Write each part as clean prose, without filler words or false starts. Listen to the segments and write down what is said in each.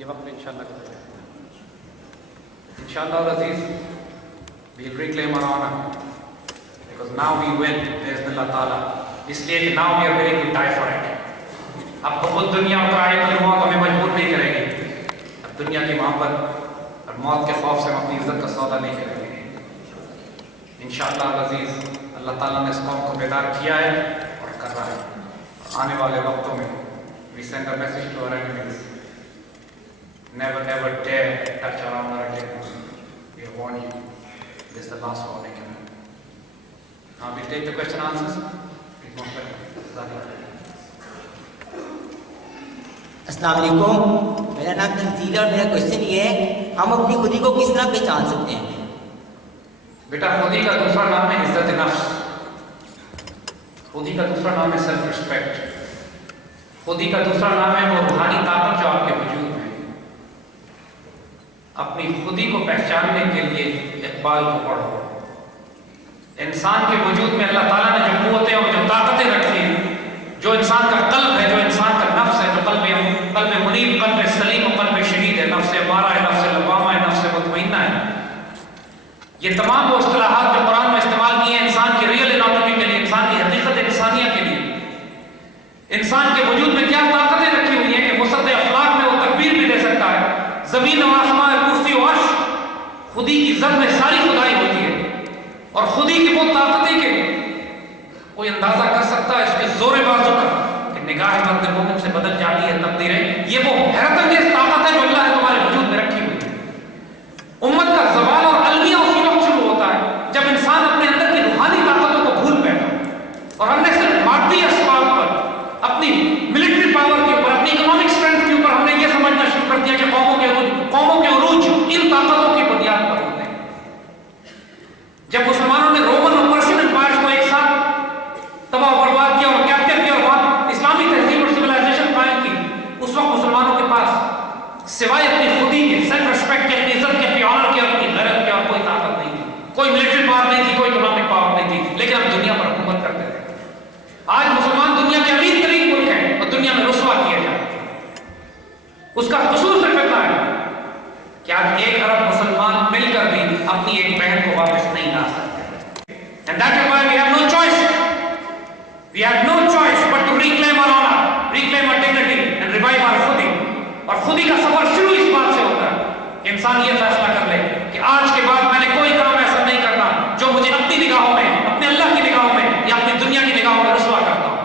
یہ وقت انشاءاللہ گزر جائے گا. Inshallah Aziz, we'll reclaim our honor because now we will, Bismillah Ta'ala. اس لیے کہ now we are willing to die for it. اب بہت دنیا اترائے کہ موت ہمیں مجبور نہیں کرے گی. اب دنیا کی محبت اور موت کے خوف سے ہم اپنی عزت کا سودا نہیں کریں گے. انشاءاللہ عزیز, اللہ تعالیٰ نے اس قوم کو بیدار کیا ہے اور کر رہا ہے. آنے والے وقتوں میں we send a message to our enemies. Never ever dare touch our honor again. We have warned you. This is the last warning. Now we take the question and answers. Please don't forget. السلام علیکم, میرا نام تنزیل ہے اور میرا question یہ ہے, ہم اپنی خودی کو کس طرح پہچان سکتے ہیں؟ بیٹا خودی کا دوسرا نام ہے عزت نفس. خودی کا دوسرا نام ہے سیلف ریسپیکٹ. خودی کا دوسرا نام ہے وہ روحانی طاقت جو آپ کے وجود میں. اپنی خودی کو پہچاننے کے لیے اقبال کو پڑھو. انسان کے وجود میں اللہ تعالیٰ نے جو قوتیں اور جو طاقتیں رکھی ہیں, جو انسان کا قلب ہے, جو انسان کا نفس ہے, جو قلب منیب, قلب سلیم و قلب شدید ہے, نفس امارہ ہے, نفس لوامہ ہے, نفس مطمئنہ ہے, یہ تمام وہ اصطلاحات جو قرآن میں استعمال کی ہیں انسان کی ریئل اناٹومی کے لیے, انسان کی حقیقت انسانیہ کے لیے. انسان کے وجود میں کیا طاقتیں رکھی ہوئی ہیں کہ وسط افلاک میں وہ تکبیر بھی دے سکتا ہے. زمین و آسمان, کرسی و عرش, خودی کی زد میں ساری خدائی ہوتی ہے. اور خودی کی وہ طاقتیں کہ کوئی اندازہ کر سکتا ہے اس کے زور بازو کا کہ نگاہ مرد مومن سے بدل جاتی ہے تقدیریں. یہ وہ حیرت انگیز طاقت ہے جو اللہ نے تمہارے وجود میں رکھی ہوئی ہے. امت کا زوال اور المیہ اسی وقت شروع ہوتا ہے جب انسان اپنے اندر کی روحانی طاقتوں کو بھول بیٹھا. اور ہم نے صرف مادی اسباب پر, اپنی ملٹری پاور کے اوپر, اپنی اکنامک اسٹرینتھ کے اوپر ہم نے یہ سمجھنا شروع کر دیا کہ قوموں کے عروج ان طاقتوں کی بنیاد پر ہوتے ہیں. جب مسلمانوں نے رومن اور پرشین امپائرز کو ایک ساتھ تباہ و برباد کیا اور کیپچر کیا اور وہاں اسلامی تہذیب اور سویلائزیشن قائم کی, اس وقت مسلمانوں کے پاس سوائے اپنی خودی کے, سیلف ریسپیکٹ کے, اپنی عزت کے, اپنی آنر کے, اپنی غیرت کے اور کوئی طاقت نہیں تھی. کوئی ملٹری پاور نہیں تھی, کوئی اکنامک پاور نہیں تھی, لیکن ہم دنیا پر حکومت کرتے تھے. آج مسلمان دنیا کے امیر ترین ملک ہیں اور دنیا میں رسوا کیا جاتا ہے. اس کا قصور صرف اتنا ہے کہ آج 1 ارب مسلمان مل کر بھی اپنی ایک بہن کو واپس نہیں لا سکتے. And that is why we have no choice. We have no choice but to reclaim our honor, reclaim our dignity and revive our khudi. اور خودی کا سفر شروع اس بات سے ہوتا ہے کہ انسان یہ فیصلہ کر لے کہ آج کے بعد میں نے کوئی کام ایسا نہیں کرنا جو مجھے اپنی نگاہوں میں, اپنے اللہ کی نگاہوں میں یا اپنی دنیا کی نگاہوں میں رسوا کرتا ہوں.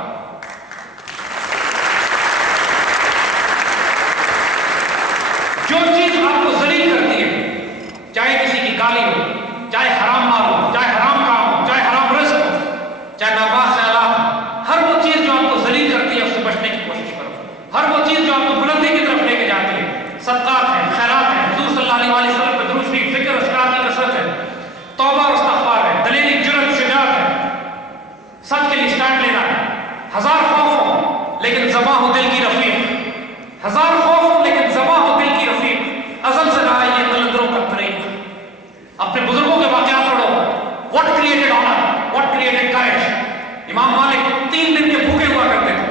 جو چیز آپ کو ذلیل کرتی ہے, چاہے کسی کی گالی ہو, چاہے حرام مال ہو, چاہے حرام کام ہو, چاہے حرام رزق ہو, چاہے ناپاک خیالات ہو, ہر وہ چیز جو آپ کو ذلیل کرتی ہے اس سے بچنے کی کوشش کرو. ہر وہ چیز جو آپ کو بلندی کی طرف لے کے جاتی ہے, صدقات ہیں, خیرات ہیں, حضور صلی اللہ علیہ وسلم پر درود شریف, ذکر, اذکار کی کثرت ہے, توبہ اور استغفار ہے, دلیری جرأت, شجاعت ہے, سچ کے لیے اسٹینڈ لینا ہے. ہزار خوف ہو لیکن زباں ہو دل کی رفیق, ہزار خوف ہو لیکن زباں ہو دل کی رفیق. ازل سے رہا ہے یہ قلندروں کا طریق. اپنے بزرگوں کے واقعات پڑھو. What created honor? What created courage? امام مالک 3 دن کے بھوکے ہوا کرتے تھے,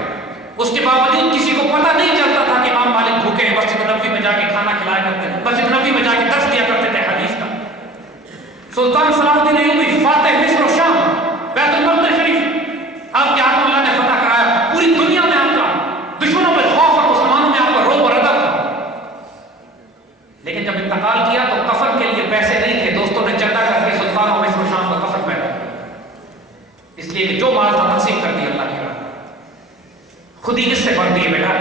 اس کے باوجود کسی کو پتہ نہیں چلتا تھا کہ امام مالک بھوکے ہیں. مسجد نبوی میں جا کے کھانا کھلایا کرتے تھے, مسجد نبوی میں جا کے درس دیا کرتے تھے حدیث کا. سلطان صلاح الدین ایوبی, فاتح مصر و شام, بیت المقدس شریف, آپ کے ہاتھوں اللہ نے فتح کرایا. پوری دنیا میں آپ کا دشمنوں میں خوف اور مسلمانوں میں آپ کا روب اور ادب تھا. لیکن جب انتقال کیا تو کفن کے لیے پیسے نہیں تھے. دوستوں نے چندہ کر کے سلطان و مصر و شام کا کفن پہنا, اس لیے کہ جو مال تھا تقسیم کر دیا اللہ کی راہ. خودی کس سے بنتی ہے بیٹا؟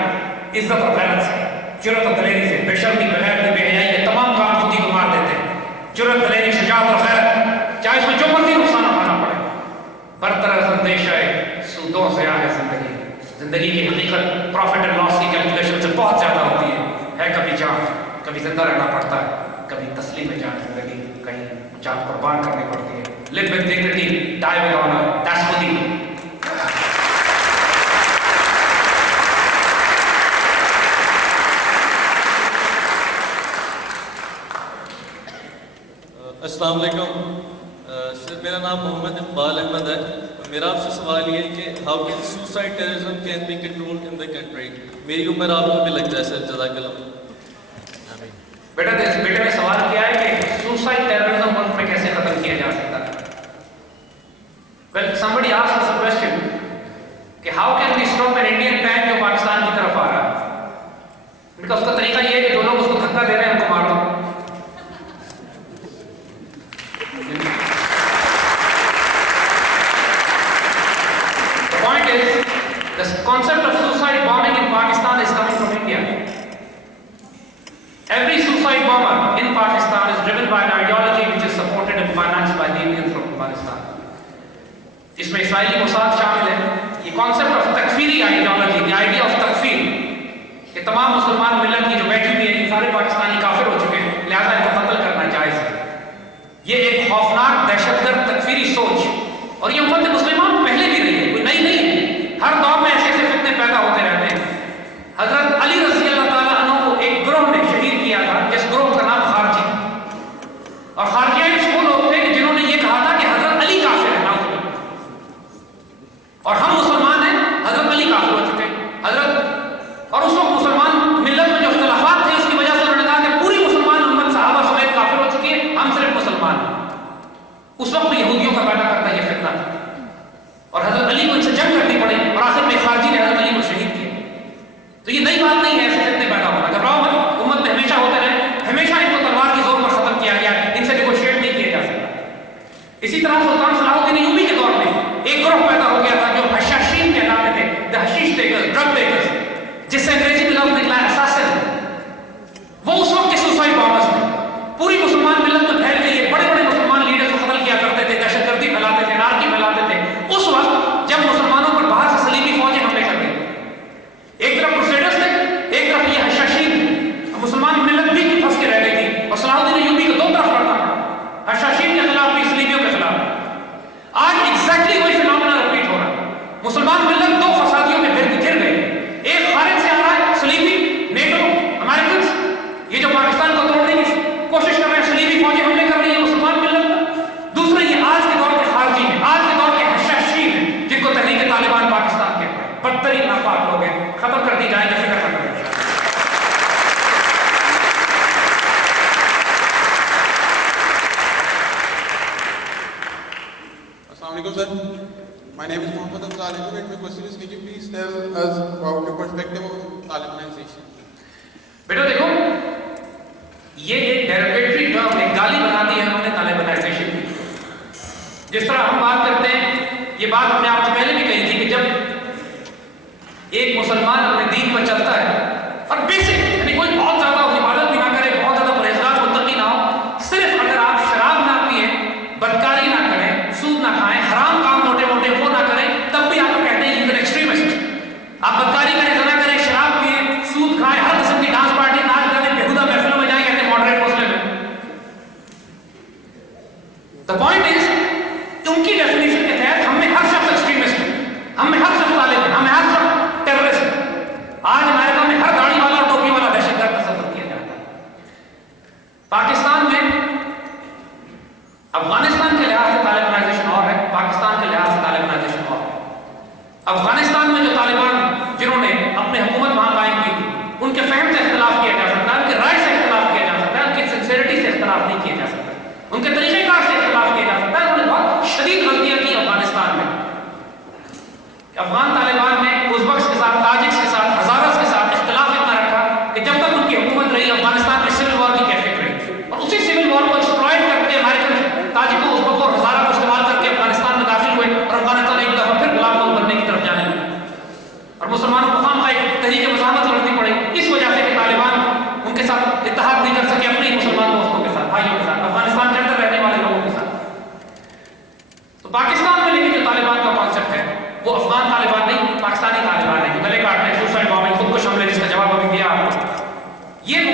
عزت اور غیرت سے, جرأت اور دلیری سے. بے شرمی, بغیرتی, بے حیائی, یہ تمام کام خودی کو مار دیتے ہیں. جرأت, دلیری, شجاعت اور غیرت, چاہے اس میں جو مرضی نقصان اٹھانا پڑے. برطرف اندیشہ سودوں سے ہے زندگی. زندگی کی حقیقت پروفٹ اینڈ لاس کی کیلکولیشن سے بہت زیادہ ہوتی ہے. کبھی جان, کبھی زندہ رہنا پڑتا ہے, کبھی تسلیم ہے جان. زندگی کہیں جان قربان کرنی پڑتی ہے. Live with dignity, die with honor. That's خودی. السلام علیکم سر, میرا نام محمد اقبال احمد ہے. میرا آپ سے سوال یہ ہے کہ how can suicide terrorism can be controlled in the country. میری عمر آپ کو بھی لگتا ہے سر, جزاک اللہ. بیٹے نے سوال کیا ہے کہ سوسائڈ ٹیررزم ملک میں کیسے ختم کیا جا سکتا ہے. Well, somebody asked us a question کہ how can we stop an Indian tank جو پاکستان کی طرف آ رہا ہے. ان کا اس کا طریقہ یہ ہے کہ جو لوگ اس کو دھکا دے رہے ہیں ان کو مار دو. The point is, the concept of suicide bombing in Pakistan is coming from India. Every suicide bomber in Pakistan is driven by an ideology which is supported and financed by the Indians from Pakistan. اس میں اسرائیلی Mossad شامل ہے. یہ concept of تکفیری ideology, the idea of تکفیر, کہ تمام مسلمان ملت کی جو بیٹھی ہوئی ہے یہ سارے پاکستانی کافر ہو چکے ہیں لہذا ان کو قتل کرنا جائز ہے. یہ ایک خوفناک دہشت گرد تکفیری سوچ, اور یہ امت مسلمان پہلے بھی رہی ہے, کوئی نئی نہیں ہے. ہر دور میں ایسے ایسے فتنے پیدا ہوتے رہتے ہیں. حضرت علی رضی اللہ تعالیٰ عنہ کو ایک گروہ نے شہید کیا تھا جس گروہ کا نام خارجی, اور خارجیہ وہ لوگ تھے جنہوں نے یہ کہا تھا کہ حضرت علی کافر ہے, اور ہم مسلمان ہیں, حضرت علی کافر ہو چکے حضرت. اور اس وقت مسلمان ملت میں جو اختلافات تھے اس کی وجہ سے انہوں نے کہا کہ پوری مسلمان امت صحابہ سمیت کافر ہو چکی ہے, ہم صرف مسلمان ہیں. اس وقت یہودیوں کا پیدا کرتا یہ فتنہ تھا, اور حضرت علی کو ان سے جنگ کرنی پڑی, اور آخر میں خارجی نے حضرت علی کو شہید کیا. تو یہ نئی بات نہیں ہے ایسے فتنے پیدا ہونا. گھبراؤ مت, امت میں ہمیشہ ہوتے رہے, ہمیشہ ان کو تلوار کے زور پر ختم کیا گیا ہے, ان سے نیگوشیٹ نہیں کیا جا سکتا. اسی طرح سلطان صلاح الدین ایوبی کے دور میں ایک گروہ پیدا ہو گیا تھا جو حشاشین کہلاتے تھے, the حشیش ٹیکرز, ڈرگ ٹیکرز, جس سے انگریزی میں لفظ نکلا ہے اساسن. وہ اس وقت کے سوسائڈ بامرز تھے. پوری مسلمان ملت میں پھیل گئی ہے, بڑے بڑے مسلمان لیڈرز کو قتل کیا کرتے تھے, دہشت گردی پھیلاتے تھے, نارکی پھیلاتے تھے. اس وقت جب مسلمانوں پر باہر سے صلیبی فوجیں حملے کر گئی, ایک طرف کروسیڈرز تھے, ایک طرف یہ حشاشین, مسلمان ملت بھی پھنس کے رہ گئی تھی, اور صلاح الدین ایوبی کو دو طرف لڑنا پڑا, حشاشین کے خلاف بھی, صلیبیوں کے خلاف. آج ایگزیکٹلی وہی فینومینا ریپیٹ ہو رہا ہے. مسلمان ملت دو فسادیوں میں گر گئے. ایک خارج سے آ رہا ہے صلیبی, نیٹو, امریکنز, یہ جو پاکستان کو توڑنے کی کوشش کر رہے ہیں, صلیبی فوجیں حملے کر رہی ہیں مسلمان ملت پر. دوسرے یہ آج کے دور کے خارجی ہیں, آج کے دور کے حشاشین ہیں, جن کو تحریک طالبان پاکستان کے بدترین ناپاک لوگ ہیں. ختم کر دی جائیں گے, فکر نہ کریں. Sir, my name is Mohammad Afzal and my question is, can you please tell us about your perspective of Talibanization? بیٹا دیکھو, یہ ایک ڈیروگیٹری ٹرم, ایک گالی بنا دی ہے انہوں نے طالبانائزیشن کی. جس طرح ہم بات کرتے ہیں, یہ بات ہم نے آپ سے پہلے بھی کہی تھی کہ جب ایک مسلمان اپنے دین پر چلتا ہے اور بیسک یعنی کوئی بہت زیادہ عبادت بھی نہ کرے, بہت زیادہ پرہیزگار متقی نہ ہو, صرف اگر آپ شراب نہ پئیں, بدکاری نہ کریں, سود نہ کھائیں, حرام کام موٹے موٹے وہ نہ کریں, تب بھی آپ کو کہتے ہیں یہ ایکسٹریمسٹ. آپ بدکاری کریں, زنا کریں, شراب پئیں, سود کھائیں, ہر قسم کی ڈانس پارٹی, ناچ گانے, بےہودہ محفلوں میں جائیں, کہتے ہیں ماڈریٹ مسلم ہے. The point is, ان کی ڈیفینیشن کے تحت ہم میں ہر شخص ایکسٹریمسٹ ہے, ہم میں ہر شخص طالب ہے, ہم میں ہر شخص ٹیررسٹ ہے. آج امریکہ میں ہر داڑھی والا اور ٹوپی والا دہشت گرد تصور کیا جاتا ہے. پاکستان میں افغانستان کے لحاظ سے طالبانائزیشن اور ہے, پاکستان کے لحاظ سے طالبانائزیشن اور ہے. افغانستان میں جو طالبان جنہوں نے اپنے حکومت وہاں قائم کی تھی, ان کے فہم سے اختلاف کیا جا سکتا ہے, ان کے رائے سے اختلاف کیا جا سکتا ہے, ان کی سنسیئرٹی سے اختلاف نہیں کیا جا سکتا, ان کے طریقہ کار سے اختلاف کیا جا سکتا ہے. انہوں نے بہت شدید غلطیاں کی افغانستان میں. افغان طالبان نے ازبکس کے ساتھ, تاجکس کے ساتھ, ہزارس کے ساتھ اختلاف اتنا رکھا کہ جب تک ان کی حکومت رہی افغانستان میں سول وار کی کیفیت رہی, اور اسی سول وار کو ایکسپلائٹ کر کے امریکن تاجکوں, ازبکوں اور ہزارہ کو استعمال کر کے افغانستان میں داخل ہوئے, اور افغانستان ایک دفعہ پھر غلام ملک بننے کی طرف جانے لگا, اور مسلمانوں کو خام خواہ تحریک مزاحمت لڑنی پڑی اس وجہ سے کہ طالبان ان کے ساتھ اتحاد نہیں کر سکے اپنے ہی مسلمان دوستوں کے ساتھ, بھائیوں کے ساتھ, افغانستان کے اندر رہنے والے لوگوں کے ساتھ. تو پاکستان میں لیکن جو طالبان کا کانسیپٹ ہے وہ افغان طالبان نہیں, پاکستانی طالبان ہے, جو گلے کاٹ رہے ہیں, سوسائڈ بامبنگ, خود کش حملے, جس کا جواب ابھی دیا آپ کو. یہ